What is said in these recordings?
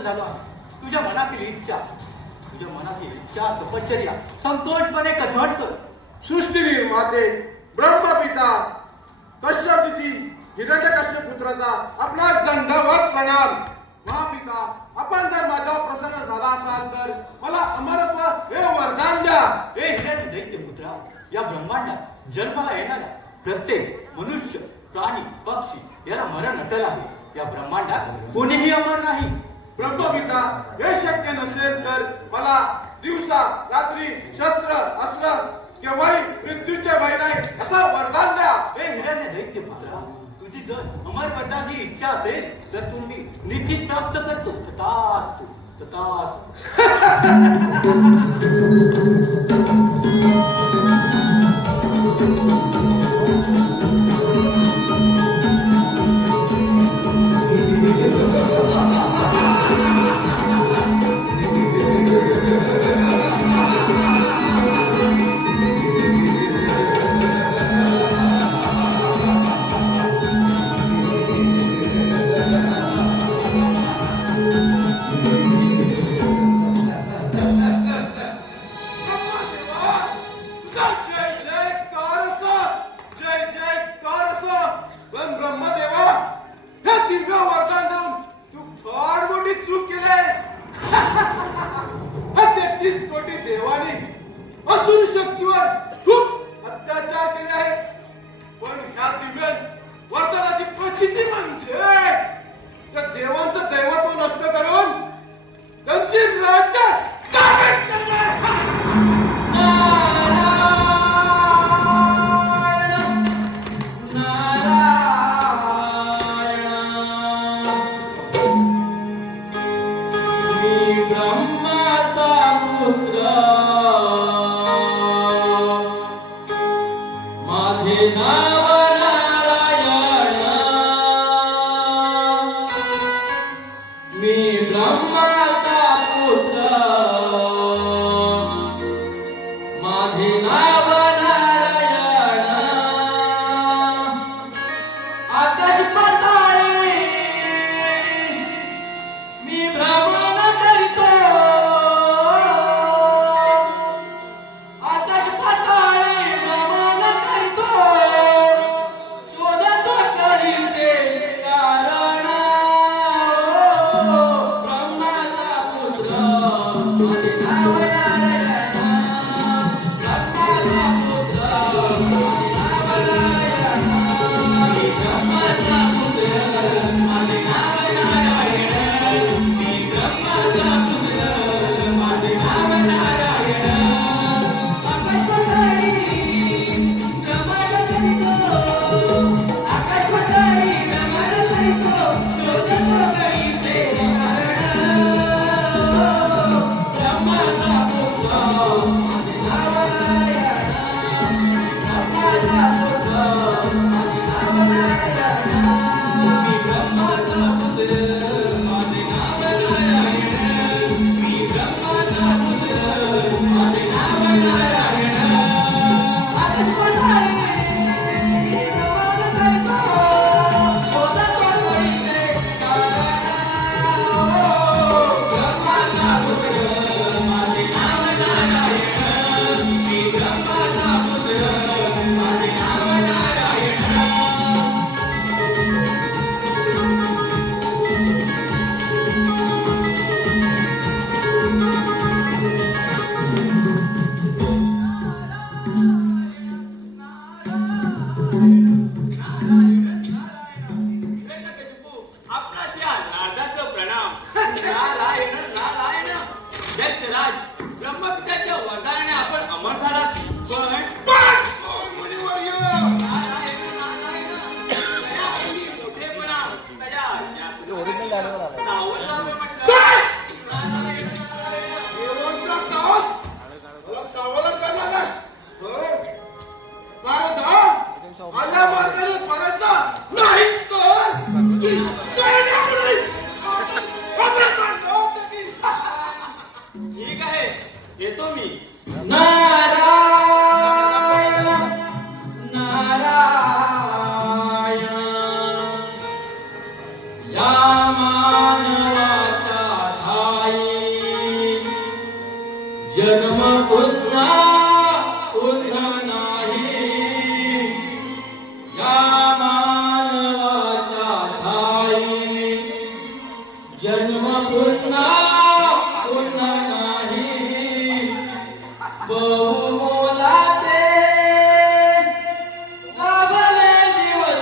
प्रसन्न झालो आहे. तुझ्या मनातील इच्छा तपश्चर्या संतोषपणे कथन कर. सृष्टी निर्माते ब्रह्मपिता कश्यप तिथी हिरण्यकश्यप पुत्राचा आपला दंडवत प्रणाम. महापिता, आपण जर माझ्यावर प्रसन्न झाला असाल तर मला अमरत्व हे वरदान द्या. हे हिरण्य दैत्य पुत्रा, या ब्रह्मांडात जन्माला येणारा प्रत्येक मनुष्य, प्राणी, पक्षी याला मरण अटल आहे. या ब्रह्मांडात कोणीही अमर नाही. ब्रह्मपिता, हे शक्य नसेल तर मला दिवसा रात्री शस्त्र अस्त्र केव्हाही मृत्यूचे भय नाही असं वरदान द्या. हे हिरण्य दैत्य पुत्रा, तुझी जर अमर वरदानाची इच्छा असेल तर तुम्ही निश्चित प्राप्त करतो. तथास्तु तथास्तु. असुर शक्तीवर खूप अत्याचार केले आहेत. पण ह्या दिव्य वरदानाची प्रचिती म्हणजे त्या देवांचं दैवत्व नष्ट करून त्यांची राज्य ताब्यात करणे. या मानवाच्या पुन्हा पुन्हा नाही या मानवाच्या ठाई जन्म पुन्हा पुन्हा नाही बहुमोलाचे लाभले जीवन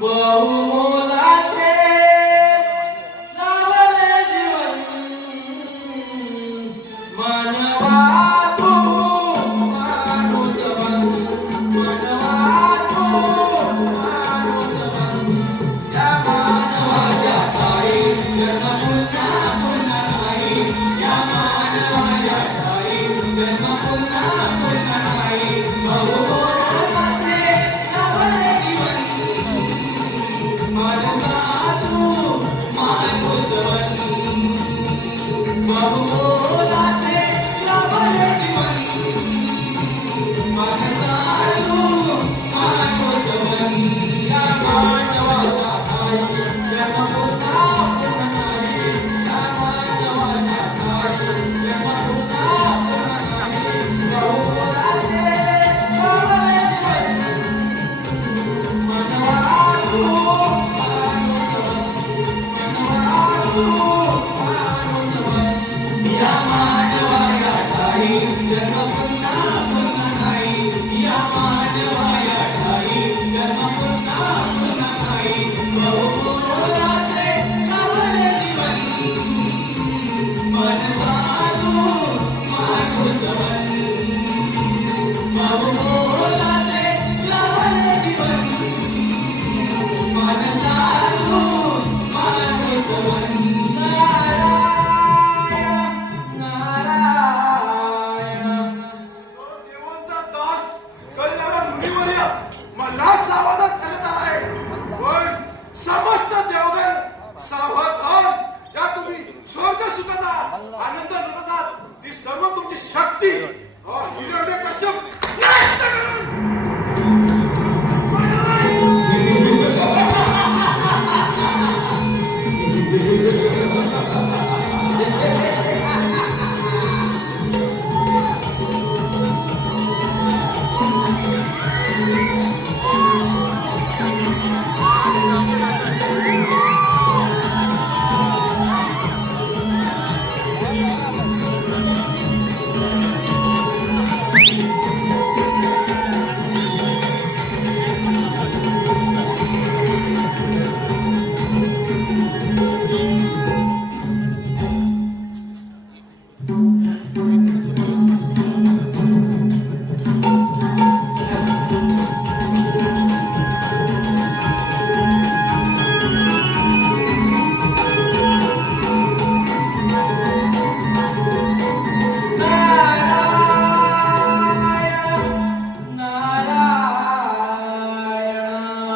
बहुमोलाचे लाभले जीवन मानवा तू माणूस बन मानवा तू माणूस बन या मानवाच्या ठाई जन्म पुन्हा पुन्हा नाही या मानवाच्या ठाई जन्म पुन्हा पुन्हा नाही बहुमोलाचे लाभले जीवन मानवा तू माणूस बन बहुमोलाचे लाभले जीवन मानवा तू माणूस बन या मानवाच्या ठाई जन्म पुन्हा पुन्हा नाही या मानवाच्या ठाई जन्म पुन्हा पुन्हा नाही बहुमोलाचे लाभले जीवन मानवा तू माणूस बन मानवा तू माणूस बन या मानवाच्या ठाई जन्म पुन्हा पुन्हा नाही या मानवाच्या ठाई जन्म पुन्हा पुन्हा नाही बहुमोलाचे लाभले जीवन मानवा तू माणूस बन बहुमोलाचे लाभले जीवन मानवा तू माणूस बन नारायण तो देवांचा दास कल्याण मुनीवर्य मला सावध करत आहे पण समस्त देवगण सावध होऊन या तुम्ही स्वर्ग सुखता आनंद लुटतात ती सर्व तुमची शक्ती हिरण्यकश्यप नष्ट करून नारायण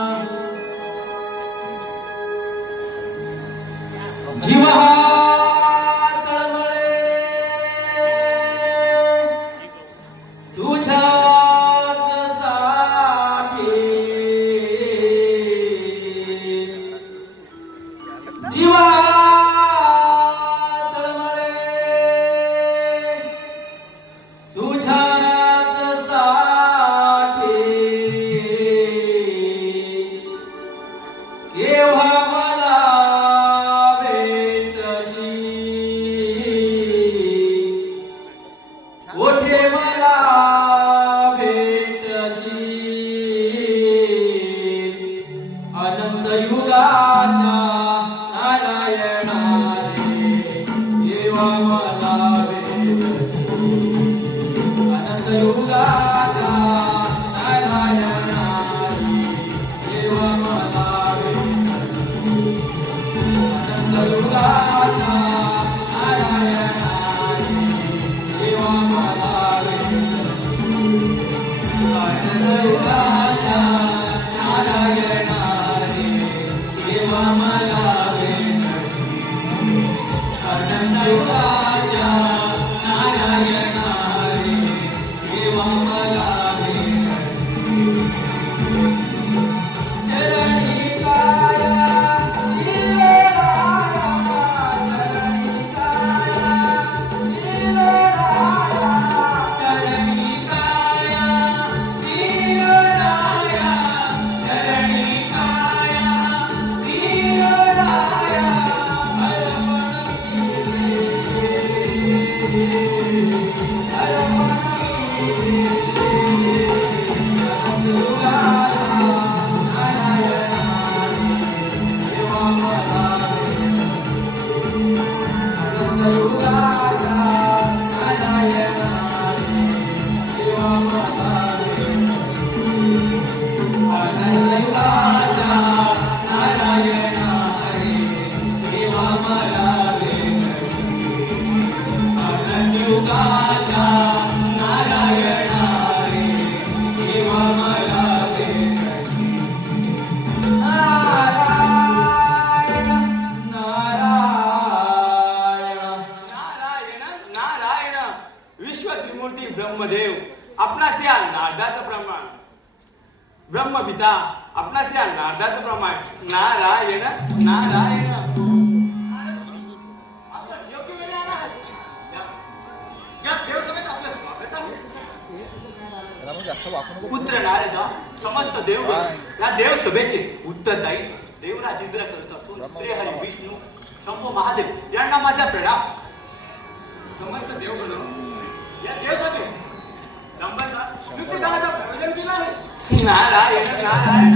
नारायण विश्व त्रिमूर्ती ब्रह्मदेव आपणास या नारदाचं प्रमाण ब्रह्मपिता आपणास या नारदाचं प्रमाण नारायण नारायण आपण योग्य वेळी आला आहात. या देवसभेत आपलं स्वागत आहे. पुत्र नारदा समस्त देवगण या देवसभेचे उत्तरदायी देवराज इंद्र करत असून श्रीहरी विष्णू शंभू महादेव यांना माझा प्रणाम. समस्त देवगण या देवसभेत रंभाचा नृत्यदानाचा प्रयोजन केलं आहे. नारायण नारायण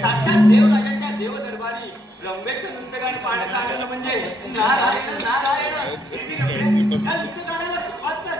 साक्षात देवराजांच्या देवदरबारी रंभेचं नृत्यगान पाहण्यात आलेलं म्हणजे नारायण नारायण देवी रंभे, या नृत्यदानाला सुरुवात कर.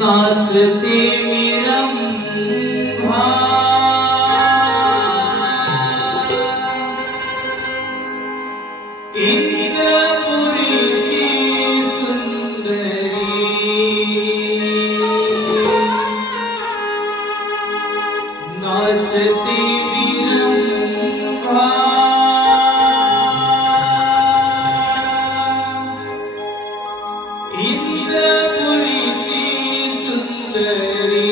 नाचती निरंभा इंद्रपुरीची सुंदरी नाचती निरंभा इंद्रपुरीची सुंदरी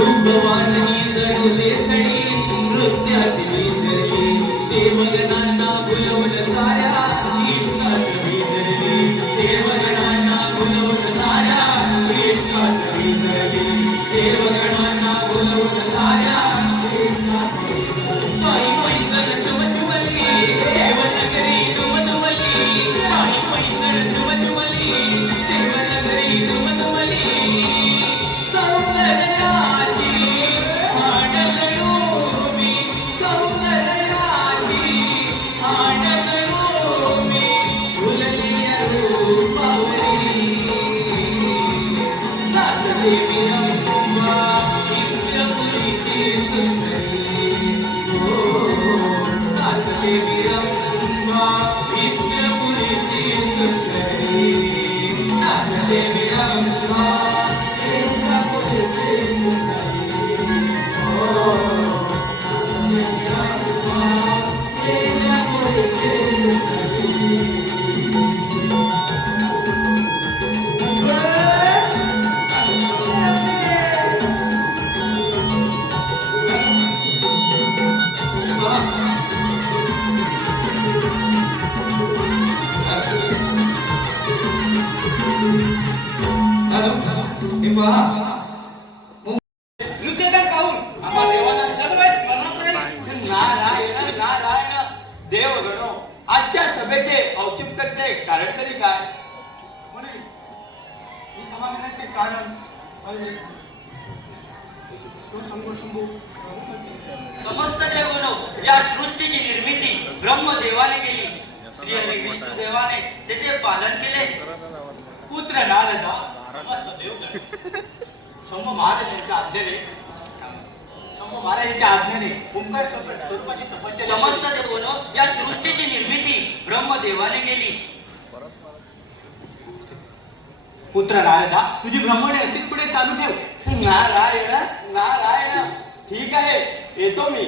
रूपवान ही जणू लेखणी नृत्याची वीजली देवगणांना भुलवून साऱ्या कृष्णात वीजली देवगणांना भुलवून साऱ्या कृष्णात वीजली देवगणांना भुलवून साऱ्या कृष्णात पायी पैंजण चमचमली देवनगरी दुमदुमली पायी पैंजण चमचमली देवनगरी दुमदुमली सौंदर्याची खाण जणू मी सौंदर्याची खाण जणू मी फुलली रूपावरी नाचले मी रंबा इन्द्रपुरीची सुंदरी नाचले मी रंबा इन्द्रपुरीची सुंदरी नाचले मी रंबा इंद्रपुरीची सुंदरी नाचले मी रंबा इंद्रपुरीची नृत्यगान पाहून आम्हा देवाला सर्व स्मरणात राहील. नारायण नारायण देवगणो आजच्या सभेचे औचित्याचे कारण तरी काय? म्हणे ही समागमाचे कारण समस्त देवगणो या सृष्टीची निर्मिती ब्रह्मदेवाने केली. श्रीहरी विष्णू देवाने त्याचे पालन केले. पुत्र नारदा समस्त देवगण सोम महाराजांच्या आज्ञेने ओंकार स्वरूपाची तपश्चर्या समस्त देवगणो या सृष्टीची निर्मिती ब्रह्मदेवाने केली. पुत्र नारदा तुझी ब्रह्मणे अशीच पुढे चालू ठेव. नारायण नारायण ठीक आहे येतो मी.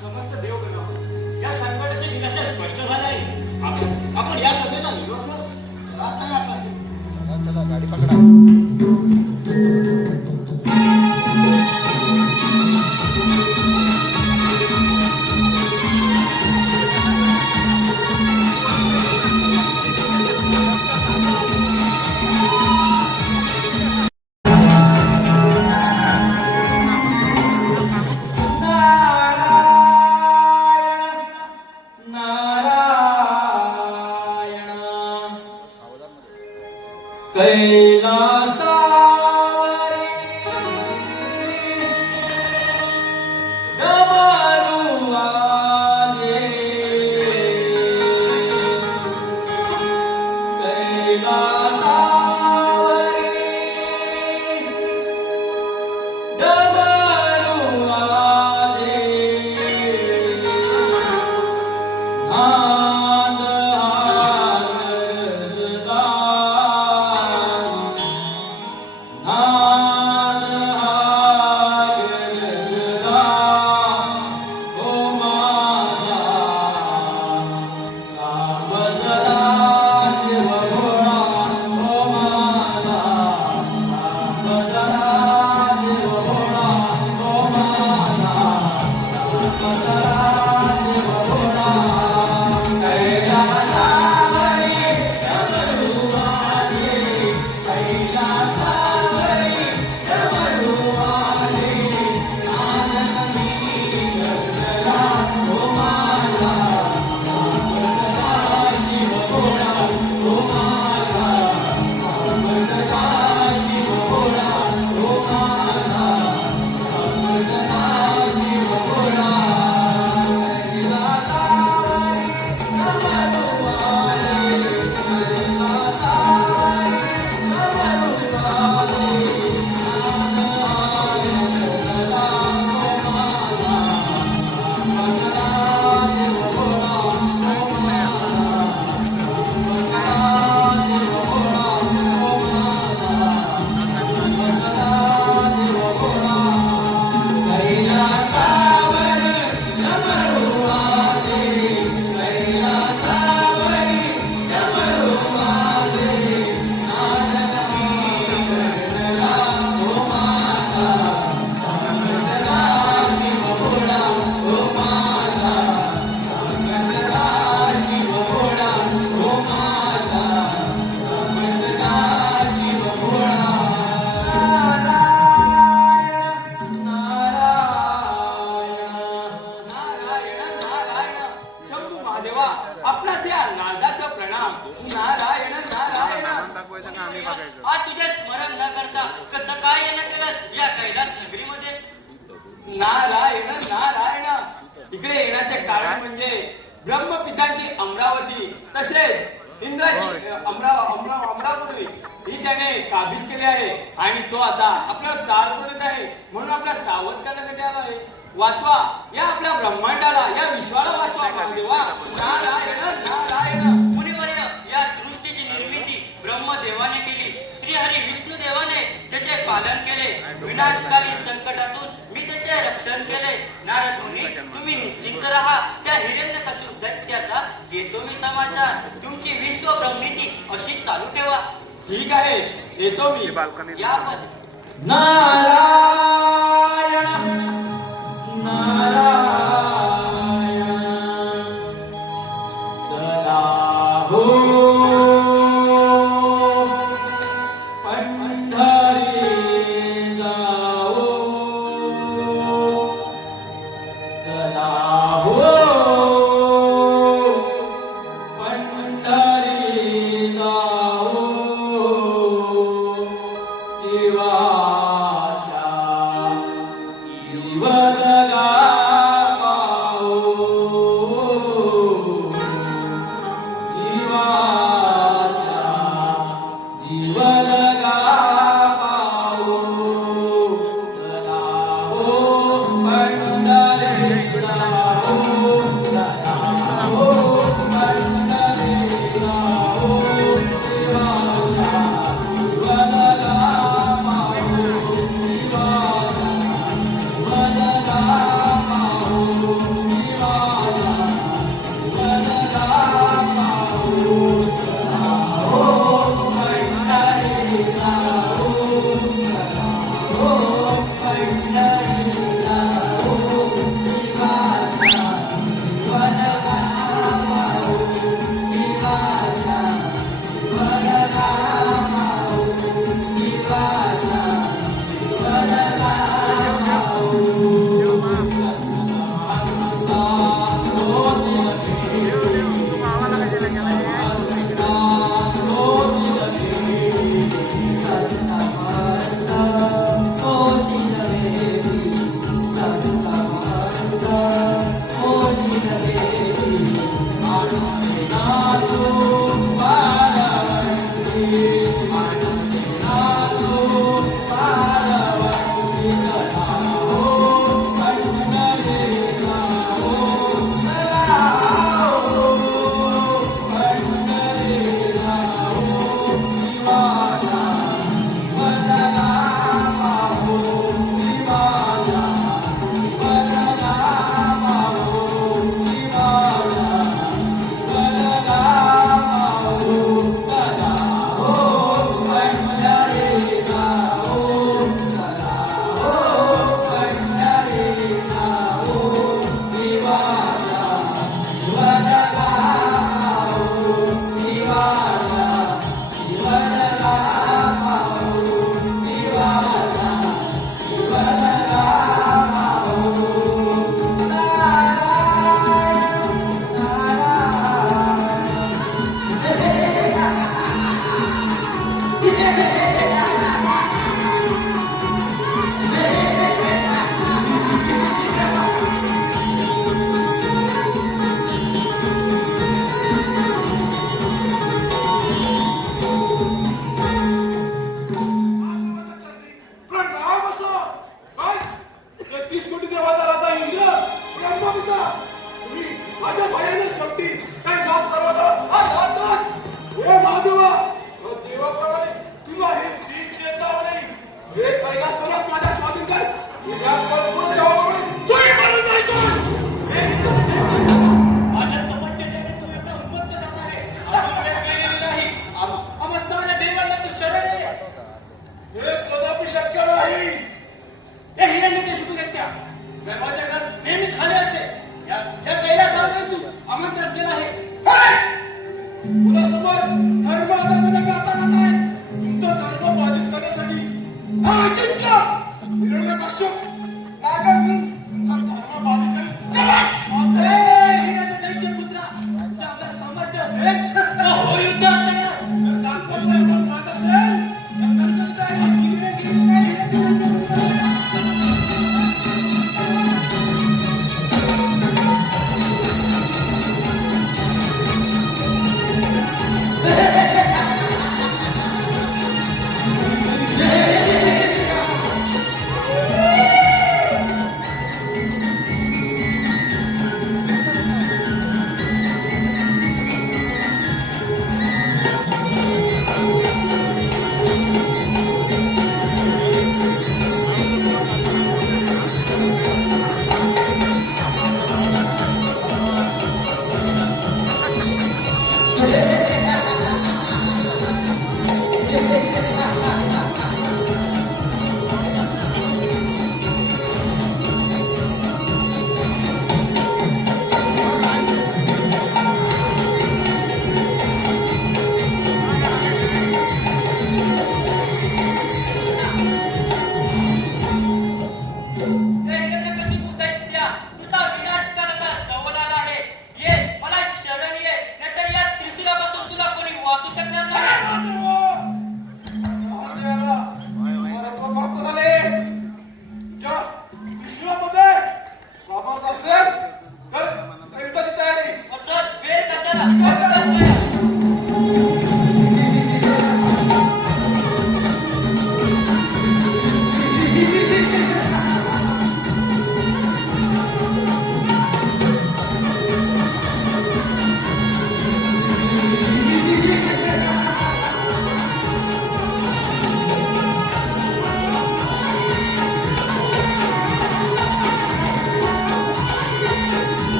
समस्त देवगण या संकटाचे निराशा स्पष्ट झाले आहे. आपण या सभेचा निरोप प्रार्थना करतो. कैलासावरी डमरू वाजे कैलासावरी डमरू वाजे नाद हारजदा नाद हारजदा ओ माझा सावजदा जीव भोळा ओ माझा सावजदा जीव भोळा ओ माझा सावजदा जीव भोळा कैलासावरी डमरू वाजे कैलासावरी डमरू वाजे आनंदी गगनला ओ माझा सावजदा जीव भोळा ओ माझा सावजदा जीव भोळा ओ माझा सावजदा जीव भोळा कैलासावरी डमरू वाजे कैलासावरी डमरू वाजे कैलासावरी डमरू वाजे कैलासावरी डमरू वाजे आनंदी गगनला ओ माझा सावजदा जीव भोळा ओ माझा सावजदा जीव भोळा ओ माझा सावजदा जीव भोळा नारायण नारायण नारायण नारायण शंभू महादेवा आपणास या नारदाचा प्रणाम. नारायण नारायण आज तुझे स्मरण न करता कसं काय येणं केलं या कैलास नगरीमध्ये? नारायण नारायण इकडे येण्याचे कारण म्हणजे ब्रह्मपितांची अमरावती तसेच इंद्राची अमरावती ही त्याने काबीज केली आहे आणि तो आता आपल्याला चाल करत आहे म्हणून आपल्याला सावध करण्यासाठी आला आहे. वाचवा या आपल्या ब्रह्मांडाला या विश्वाला वाचवा महादेवा. नारायण नारायण मुनिवर्य, या सृष्टीची निर्मिती ब्रह्मदेवाने केली. श्रीहरी विष्णुदेवाने त्याचे पालन केले. विनाशकारी संकटातून मी त्याचे रक्षण केले. नारद मुनी, तुम्ही निश्चिंत राहा. त्या हिरण्यकशिपू दैत्याचा घेतो मी समाचार. तुमची विश्व ब्रह्मिती अशीच चालू ठेवा. ठीक आहे येतो मी. या पण नारायण नारायण चला हो पंढरी जाओ चला हो पंढरी जाओ देवाच्या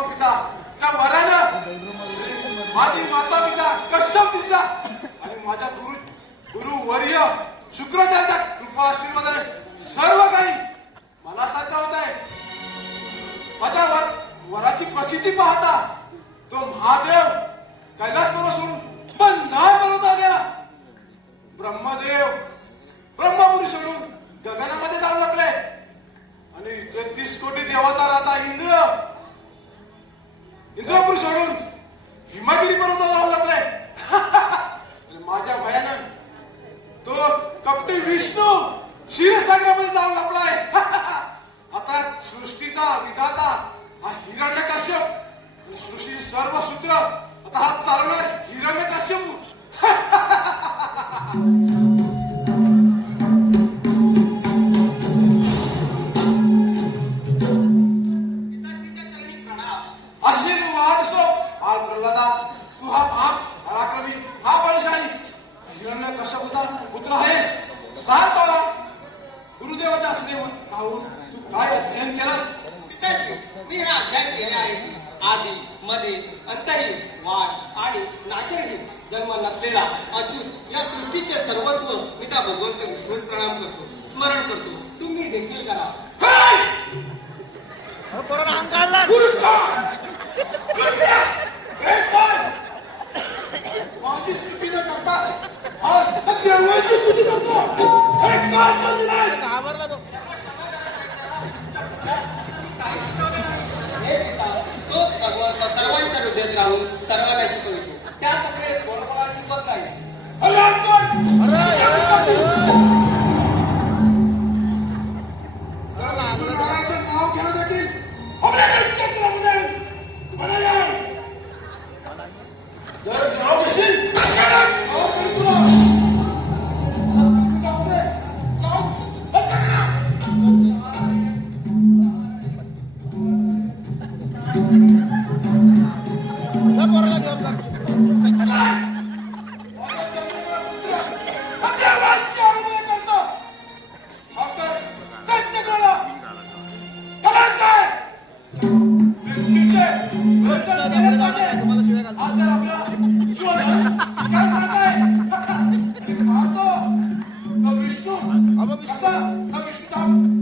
ब्रह्मपिता त्या वरानं माझी माता पिता कश्यप तिचा आणि माझ्या गुरुवर्य शुक्राचार्याच्या कृपा आशीर्वादाने सर्व काही मनासारखं होत आहे. माझ्या वराची प्रचिती पाहता तो महादेव कैलास पर्वत सोडून बंधार पर्वतावर गेला. ब्रह्मदेव ब्रह्मपुरी सोडून गगनामध्ये जाऊन लपले आणि 33 कोटी देवता राहता इंद्रपुरी सोडून हिमागिरी पर्वतावर जाऊन लपले. आणि माझ्या भयानं तो कपटी विष्णू क्षीरसागरामध्ये जाऊन लपलाय. आता सृष्टीचा विधाता हा हिरण्यकश्यप आणि सृष्टीची सर्व सूत्र आता हा चालवणार हिरण्यकश्यप. पिताश्रीच्या चरणी प्रणाम. आशीर्वाद असो बाळ प्रल्हादा. तू हा महान पराक्रमी हा बलशाली हिरण्यकश्यप होता पुत्र आहेस. सांग बाळा गुरुदेवाच्या आश्रमात राहून तू काय अध्ययन केलंस? पिताश्री, मी हे अध्ययन केले आहे की आधी मध्ये अंतही वाढ आणि नाशरहित जन्म नसलेला अच्युत या सृष्टीचे सर्वस्व मी त्या भगवंत विष्णूस प्रणाम करतो, स्मरण करतो. तुम्ही देखील करा. माझी स्तुती न करता आज देवाची स्तुती करतो. हे काय चाललंय? हे पिता, तोच भगवंत सर्वांच्या हृदयात राहून सर्वांना शिकवितो. त्या सगळे कोणाला शिकवत नाही. अरे नारायणचं नाव घेणं देखील आपल्या चक्रामध्ये म्हणाले. जर नाव असेल कशाला नाव करी तुला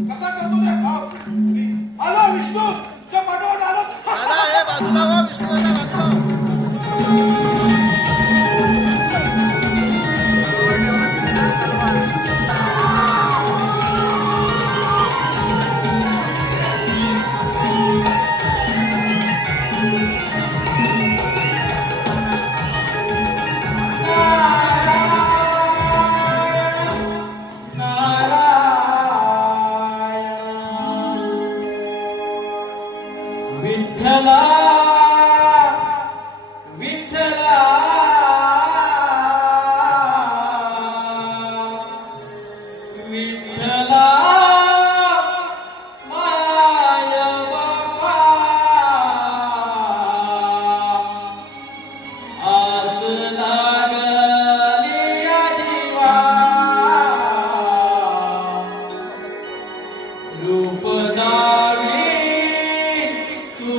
कसा करतो ते भाव आलो विष्णू त्या पाठोपाठ आलो. विठ्ठला विठ्ठला विठ्ठला माय बापा आस लागली या जीवा रूप दावी तू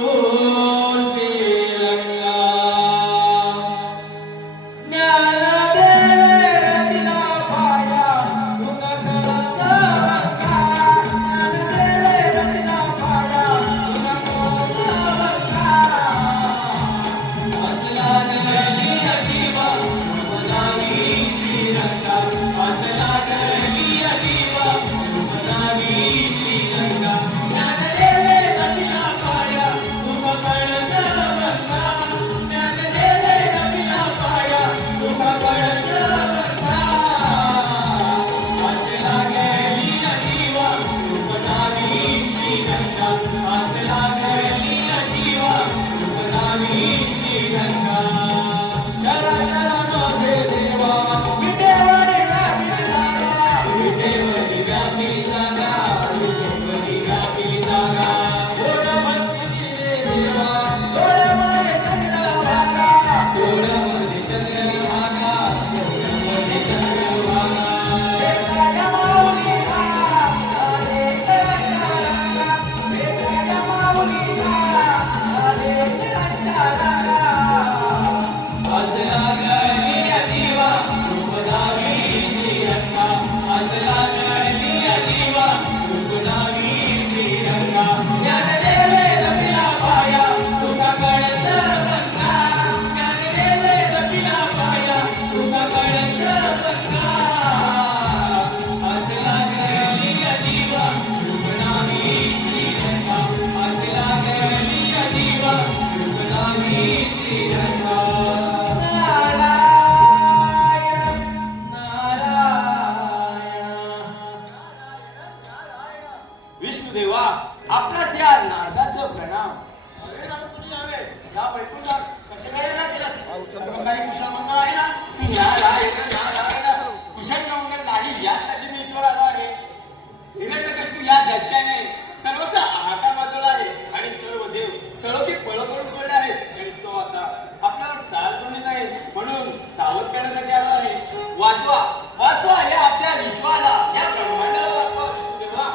सळोकी फळं करून सोडले आहेत आणि तो आता आपल्यावर चाल कमी नाही म्हणून सावध करण्यासाठी आला आहे. वाचवा वाचवा या आपल्या विश्वाला, या ब्रह्मांडाला वाचवा. तेव्हा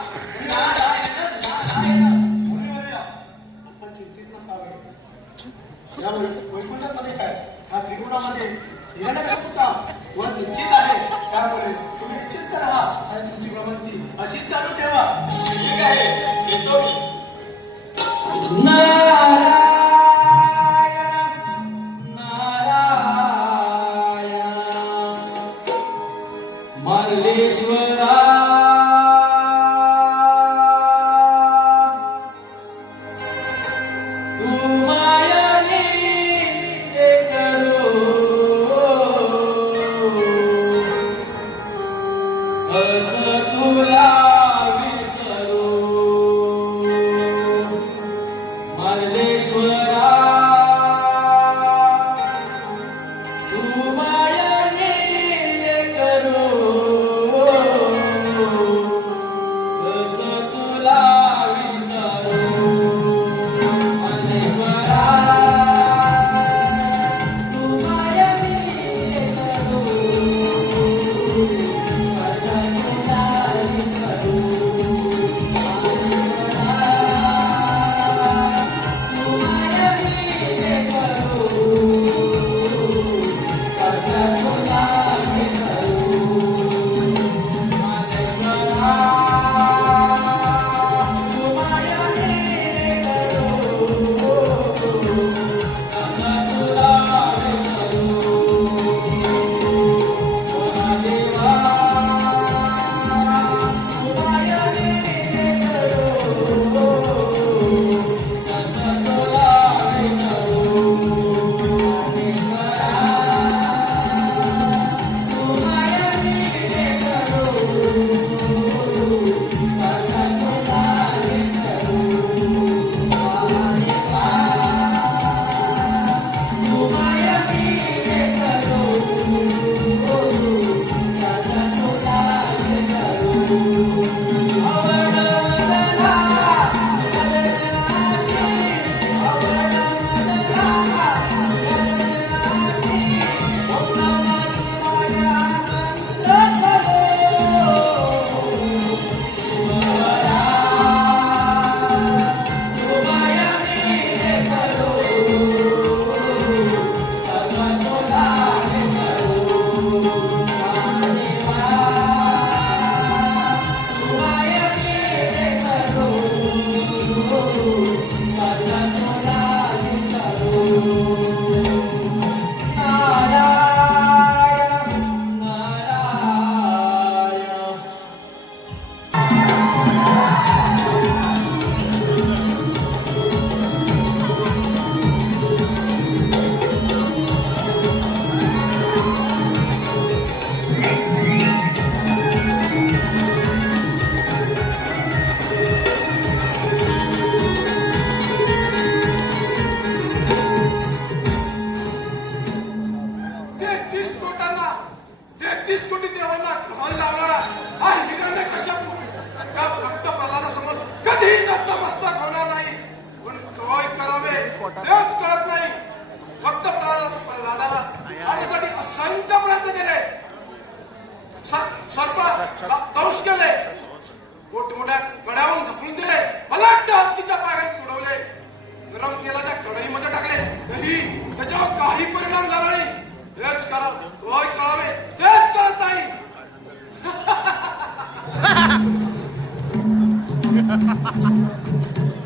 नारायण नारायण. मुनिवर्य, आपण चिंतित नसावे. या वैकुंठामध्ये काय ह्या त्रिगुणामध्ये हिरण्यकशिपूचा वध निश्चित आहे. त्यामुळे तुम्ही निश्चिंत राहा आणि तुमची भ्रमंती अशीच चालू ठेवा. ठीक आहे, येतो मी. नारायण नारायण मल्लेश्वरा तू मायाने हे करो असं तुला विसरू मल्लेश्वरा तू मायाने हे करो असं तुला विसरू मल्लेश्वरा तू मायाने हे करो असं तुला विसरू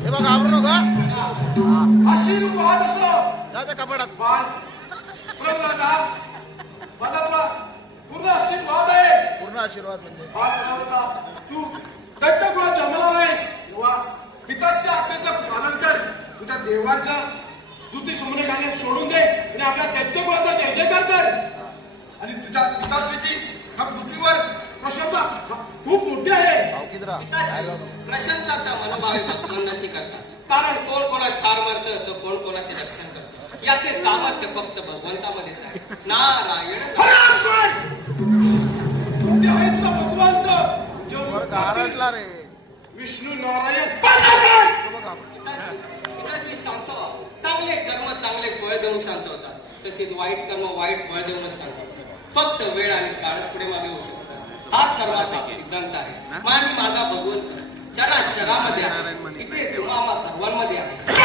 हे बघ घाबरू नका. आशीर्वाद असो जाता कपडात बाल प्रल्हादा माझा तुला पूर्ण आशीर्वाद आहे. पूर्ण आशीर्वाद म्हणजे बाल प्रल्हादा तू दैत्य कुळात जन्मला नाहीस तेव्हा पिताच्या आज्ञेचं पालन कर. तुझ्या देवाच्या स्तुती सुमने गाणे सोडून दे आणि आपल्या दैत्य कुळाचा जय जयकार कर. आणि तुझ्या पिताश्रीची ह्या पृथ्वीवर प्रशंसा खूप मोठी आहे. प्रशंसा त्या मनोभावे भक्तमंदाची करतात. कारण कोण कोणास ठार मारतं तर कोण कोणाचे रक्षण करतं. याचे सामर्थ्य फक्त भगवंतामध्येच आहे. नारायण भगवंत विष्णू नारायण पिताजी शांत देऊन शांत होतात तसेच वाईट कर्म वाईट फळ देऊनच शांत होतात. फक्त वेळ आणि काळच पुढे मागे होऊ शकतात. हाच कर्माचा सिद्धांत आहे. आणि माझा भगवंत चराचरामध्ये आहे. इथे तुम्हा आम्हा सर्वांमध्ये आहे.